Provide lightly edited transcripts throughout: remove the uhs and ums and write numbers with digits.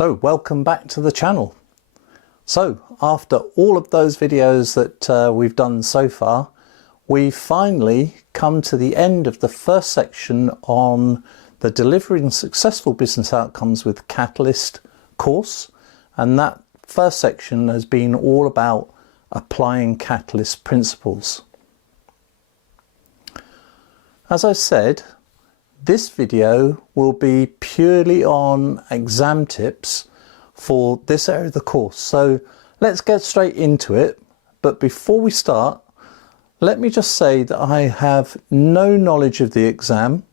So welcome back to the channel. So after all of those videos that we've done so far, we've finally come to the end of the first section on the Delivering Successful Business Outcomes with Catalyst course, and that first section has been all about applying Catalyst principles. As I said, this video will be purely on exam tips for this area of the course. So let's get straight into it. But before we start, let me just say that I have no knowledge of the exam,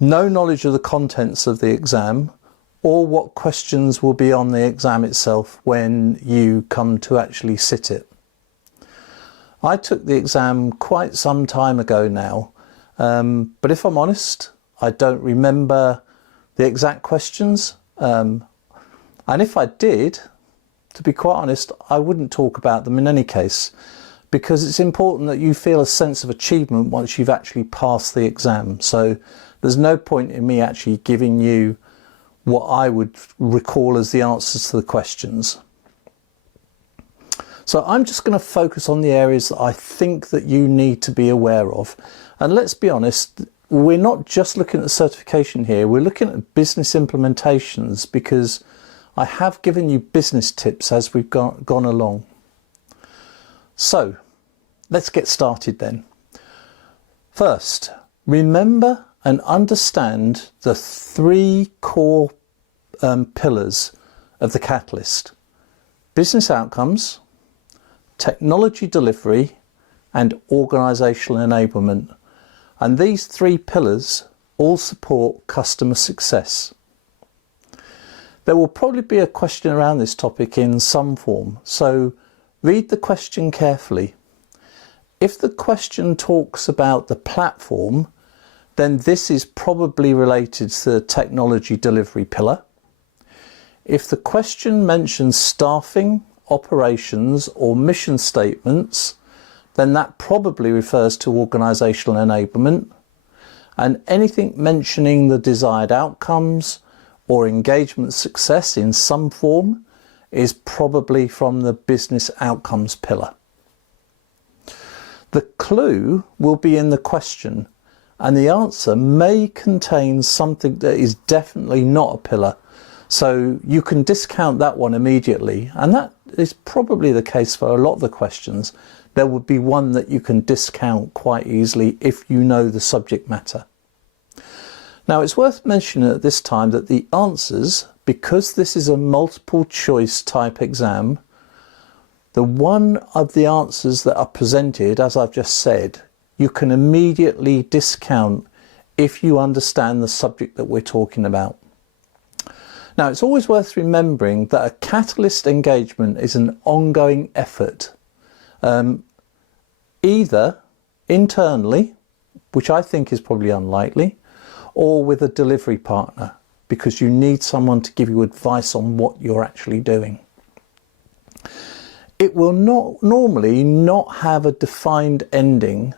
no knowledge of the contents of the exam, or what questions will be on the exam itself when you come to actually sit it. I took the exam quite some time ago now. But if I'm honest, I don't remember the exact questions. And if I did, to be quite honest, I wouldn't talk about them in any case, because it's important that you feel a sense of achievement once you've actually passed the exam. So there's no point in me actually giving you what I would recall as the answers to the questions. So I'm just going to focus on the areas that I think that you need to be aware of. And let's be honest, we're not just looking at certification here, we're looking at business implementations, because I have given you business tips as we've gone along. So let's get started then. First, remember and understand the three core pillars of the Catalyst: business outcomes, technology delivery, and organisational enablement. And these three pillars all support customer success. There will probably be a question around this topic in some form, so read the question carefully. If the question talks about the platform, then this is probably related to the technology delivery pillar. If the question mentions staffing, operations, or mission statements, then that probably refers to organisational enablement. And anything mentioning the desired outcomes or engagement success in some form is probably from the business outcomes pillar. The clue will be in the question, and the answer may contain something that is definitely not a pillar. So you can discount that one immediately, and that is probably the case for a lot of the questions. There would be one that you can discount quite easily if you know the subject matter. Now, it's worth mentioning at this time that the answers, because this is a multiple choice type exam, the one of the answers that are presented, as I've just said, you can immediately discount if you understand the subject that we're talking about. Now, it's always worth remembering that a Catalyst engagement is an ongoing effort, either internally, which I think is probably unlikely, or with a delivery partner, because you need someone to give you advice on what you're actually doing. It will normally not have a defined ending,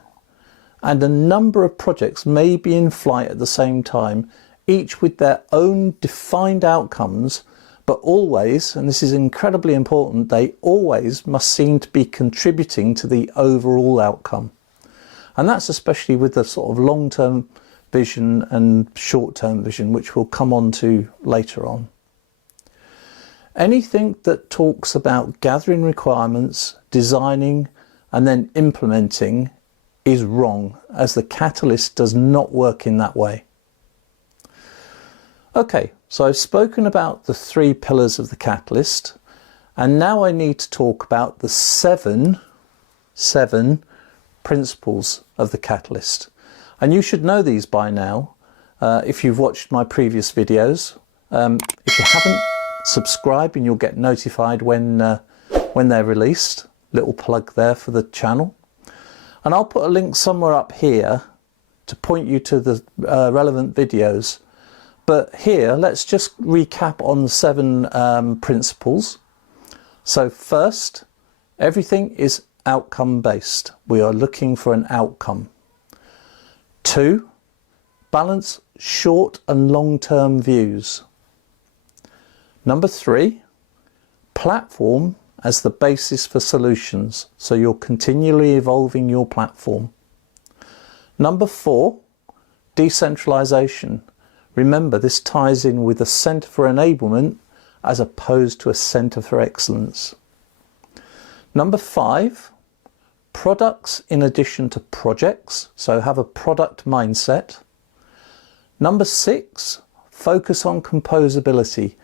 and a number of projects may be in flight at the same time, each with their own defined outcomes, but always, and this is incredibly important, they always must seem to be contributing to the overall outcome. And that's especially with the sort of long-term vision and short-term vision, which we'll come on to later on. Anything that talks about gathering requirements, designing, and then implementing is wrong, as the Catalyst does not work in that way. Okay, so I've spoken about the three pillars of the Catalyst, and now I need to talk about the seven principles of the Catalyst. And you should know these by now if you've watched my previous videos. If you haven't, subscribe and you'll get notified when they're released. Little plug there for the channel. And I'll put a link somewhere up here to point you to the relevant videos. But here, let's just recap on the seven principles. So first, everything is outcome based. We are looking for an outcome. 2, balance short and long-term views. Number 3, platform as the basis for solutions. So you're continually evolving your platform. Number 4, decentralization. Remember, this ties in with a centre for enablement as opposed to a centre for excellence. Number 5, products in addition to projects. So have a product mindset. Number 6, focus on composability.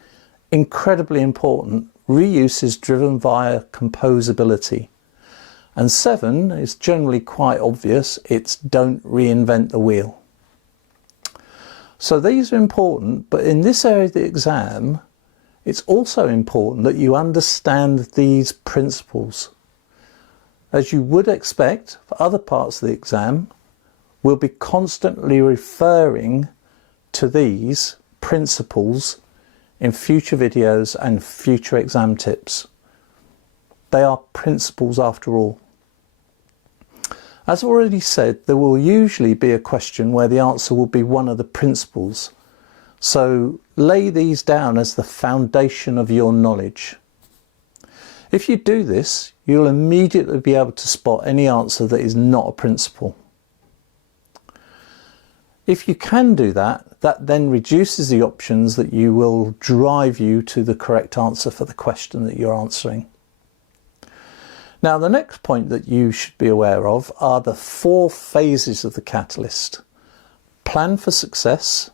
Incredibly important. Reuse is driven via composability. And 7 is generally quite obvious. It's don't reinvent the wheel. So these are important, but in this area of the exam, it's also important that you understand these principles. As you would expect for other parts of the exam, we'll be constantly referring to these principles in future videos and future exam tips. They are principles after all. As already said, there will usually be a question where the answer will be one of the principles. So lay these down as the foundation of your knowledge. If you do this, you'll immediately be able to spot any answer that is not a principle. If you can do that, that then reduces the options that you will drive you to the correct answer for the question that you're answering. Now, the next point that you should be aware of are the 4 phases of the catalyst. Plan for success,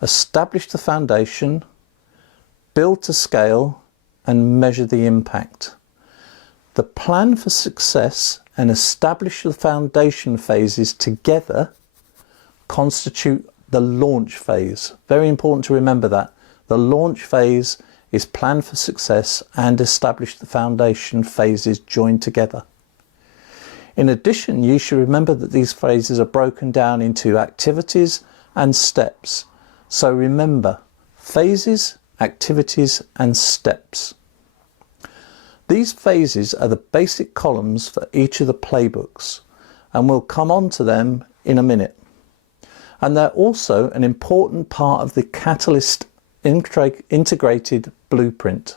establish the foundation, build to scale, and measure the impact. The plan for success and establish the foundation phases together constitute the launch phase. Very important to remember that. The launch phase is plan for success and establish the foundation phases joined together. In addition, you should remember that these phases are broken down into activities and steps. So remember, phases, activities and steps. These phases are the basic columns for each of the playbooks, and we'll come on to them in a minute. And they're also an important part of the Catalyst integrated blueprint.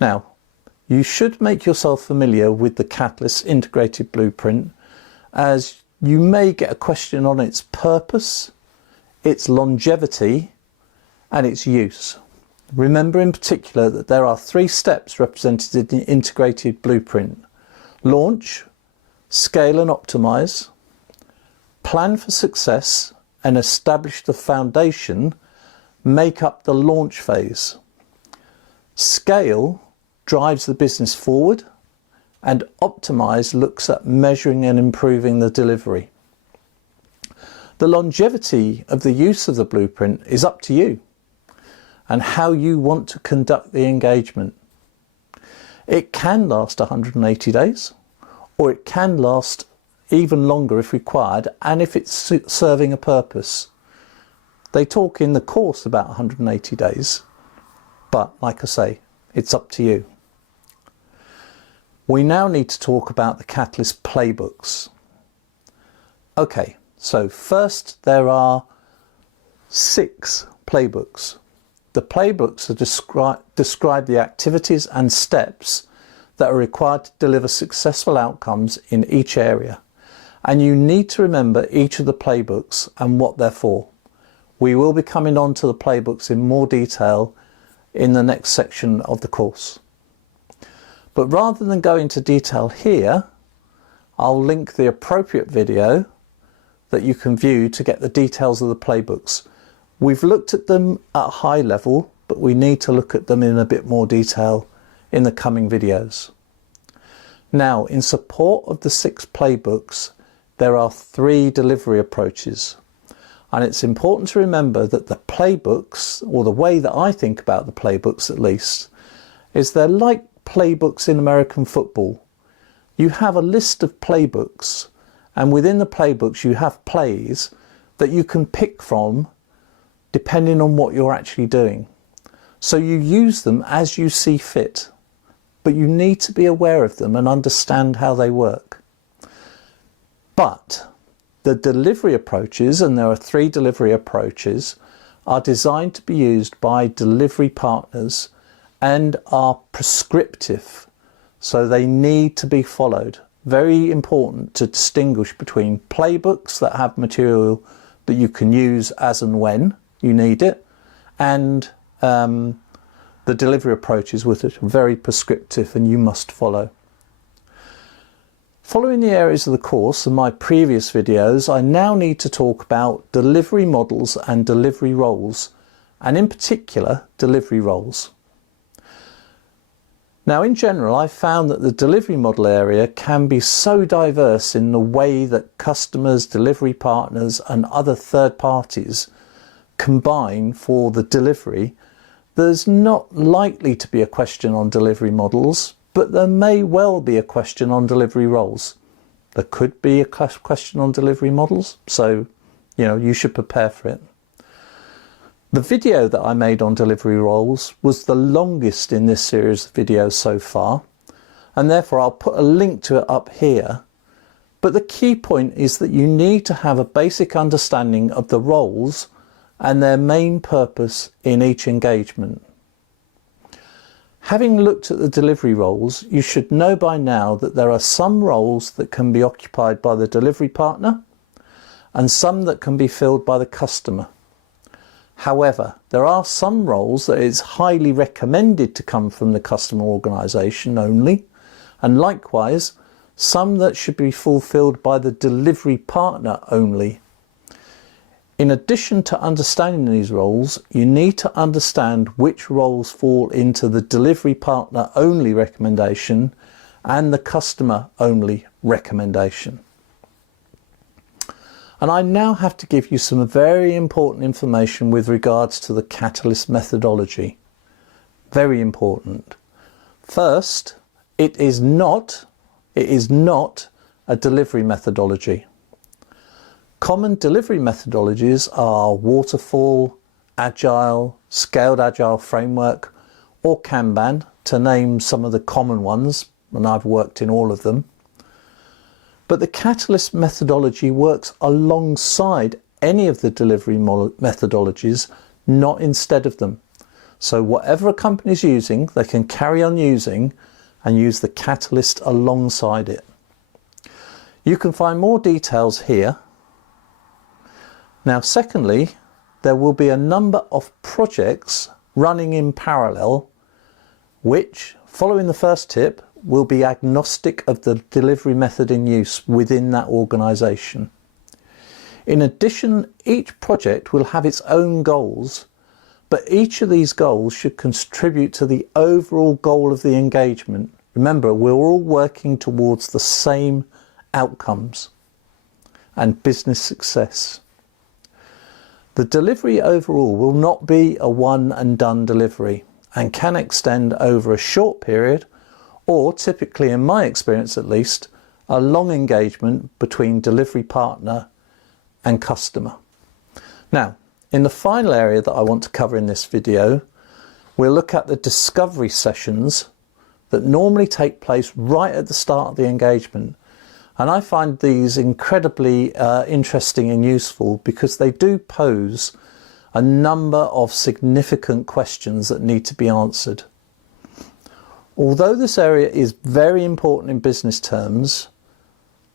Now, you should make yourself familiar with the Catalyst integrated blueprint, as you may get a question on its purpose, its longevity and its use. Remember in particular that there are 3 steps represented in the integrated blueprint: launch, scale and optimize, plan for success and establish the foundation make up the launch phase. Scale drives the business forward, and optimize looks at measuring and improving the delivery. The longevity of the use of the blueprint is up to you and how you want to conduct the engagement. It can last 180 days, or it can last even longer if required, and if it's serving a purpose. They talk in the course about 180 days, but like I say, it's up to you. We now need to talk about the Catalyst playbooks. Okay, so first there are 6 playbooks. The playbooks are describe the activities and steps that are required to deliver successful outcomes in each area. And you need to remember each of the playbooks and what they're for. We will be coming on to the playbooks in more detail in the next section of the course. But rather than go into detail here, I'll link the appropriate video that you can view to get the details of the playbooks. We've looked at them at a high level, but we need to look at them in a bit more detail in the coming videos. Now, in support of the 6 playbooks, there are 3 delivery approaches. And it's important to remember that the playbooks, or the way that I think about the playbooks at least, is they're like playbooks in American football. You have a list of playbooks, and within the playbooks you have plays that you can pick from depending on what you're actually doing. So you use them as you see fit, but you need to be aware of them and understand how they work. But the delivery approaches, and there are 3 delivery approaches, are designed to be used by delivery partners and are prescriptive, so they need to be followed. Very important to distinguish between playbooks that have material that you can use as and when you need it, and the delivery approaches which are very prescriptive and you must follow. Following the areas of the course in my previous videos, I now need to talk about delivery models and delivery roles, and in particular delivery roles. Now, in general, I've found that the delivery model area can be so diverse in the way that customers, delivery partners and other third parties combine for the delivery. There's not likely to be a question on delivery models, but there may well be a question on delivery roles. There could be a question on delivery models, so you should prepare for it. The video that I made on delivery roles was the longest in this series of videos so far, and therefore I'll put a link to it up here. But the key point is that you need to have a basic understanding of the roles and their main purpose in each engagement. Having looked at the delivery roles, you should know by now that there are some roles that can be occupied by the delivery partner and some that can be filled by the customer. However, there are some roles that it's highly recommended to come from the customer organisation only, and likewise some that should be fulfilled by the delivery partner only. In addition to understanding these roles, you need to understand which roles fall into the delivery partner only recommendation and the customer only recommendation. And I now have to give you some very important information with regards to the Catalyst methodology. Very important. First, it is not a delivery methodology. Common delivery methodologies are waterfall, agile, scaled agile framework, or Kanban, to name some of the common ones, and I've worked in all of them. But the Catalyst methodology works alongside any of the delivery methodologies, not instead of them. So whatever a company is using, they can carry on using and use the Catalyst alongside it. You can find more details here. Now, secondly, there will be a number of projects running in parallel, which, following the first tip, will be agnostic of the delivery method in use within that organisation. In addition, each project will have its own goals, but each of these goals should contribute to the overall goal of the engagement. Remember, we're all working towards the same outcomes and business success. The delivery overall will not be a one and done delivery and can extend over a short period, or typically, in my experience at least, a long engagement between delivery partner and customer. Now, in the final area that I want to cover in this video, we'll look at the discovery sessions that normally take place right at the start of the engagement. And I find these incredibly interesting and useful because they do pose a number of significant questions that need to be answered. Although this area is very important in business terms,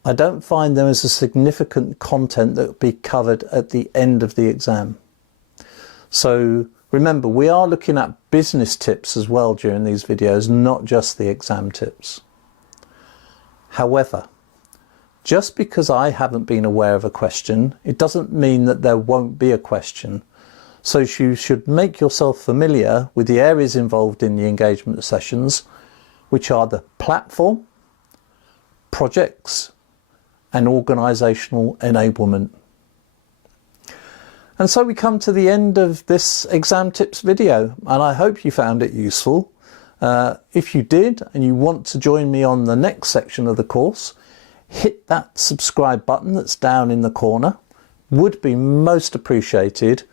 I don't find there is a significant content that will be covered at the end of the exam. So remember, we are looking at business tips as well during these videos, not just the exam tips. However, just because I haven't been aware of a question, it doesn't mean that there won't be a question. So you should make yourself familiar with the areas involved in the engagement sessions, which are the platform, projects, and organisational enablement. And so we come to the end of this exam tips video, and I hope you found it useful. If you did and you want to join me on the next section of the course, hit that subscribe button that's down in the corner. Would be most appreciated.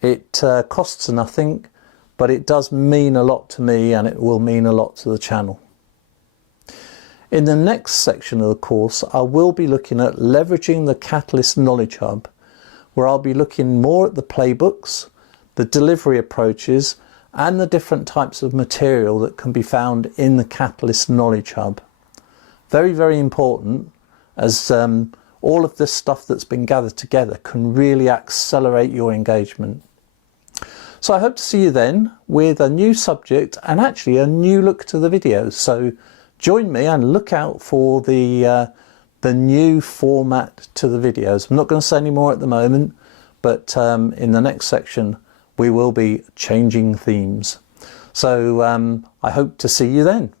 It costs nothing, but it does mean a lot to me, and it will mean a lot to the channel. In the next section of the course, I will be looking at leveraging the Catalyst Knowledge Hub, where I'll be looking more at the playbooks the delivery approaches, and the different types of material that can be found in the Catalyst Knowledge Hub. Very, very important, as all of this stuff that's been gathered together can really accelerate your engagement. So I hope to see you then with a new subject and actually a new look to the videos. So join me and look out for the new format to the videos. I'm not going to say any more at the moment, but in the next section we will be changing themes. So I hope to see you then.